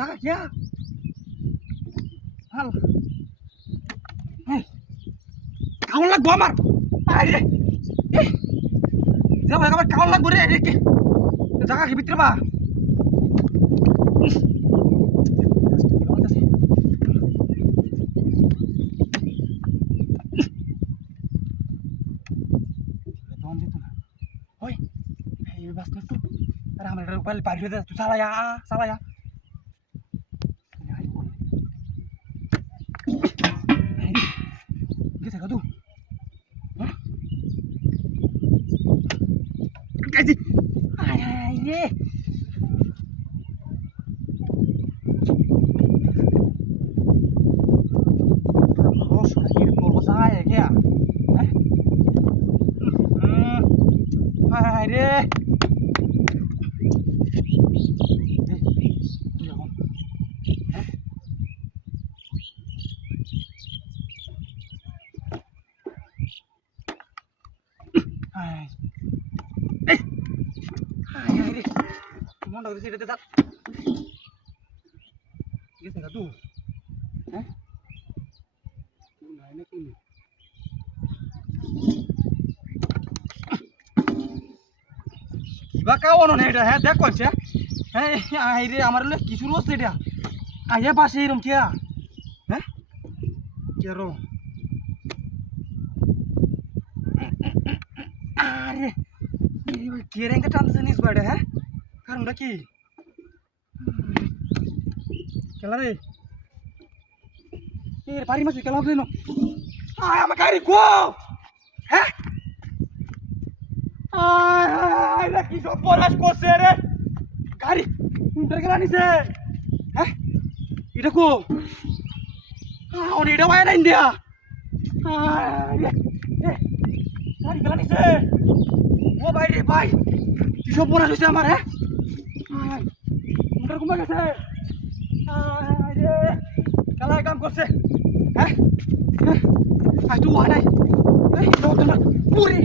থাকা কিয়া হাল কাউন লাগবো আমার আরে যাবো আমার কাউন লাগবো রে জায়গা কি ভিতরে বা আমার উপায় পার হয়ে তুই চালায়া চালায়া Kita kau tu, kasih, ay ye, harus lagi berbuat saya kaya, ay deh, Cuma dari sini tetap. Ini tengah tuh. Nah ini ini. Kiba kawan orang ini dah, dah kau sih. Akhirnya amaran le kisah luas dia. Ayah pasir rum kia. Kia rum. Aduh. Kira yang ketan jenis pada, Karena dah ki. Kelar ni. Pari masuk kelar ni no. Ayah makari gua. Ayah kisah poras kau sere. Kari. Untar kelar ni se. Ida ko. Orang ida mana India. Kari kelar ni se. Wah baik deh baik. Kisah poras tu amar Untar kumpa kese. Kalau kamu kose. Aduh anai. Itu puri.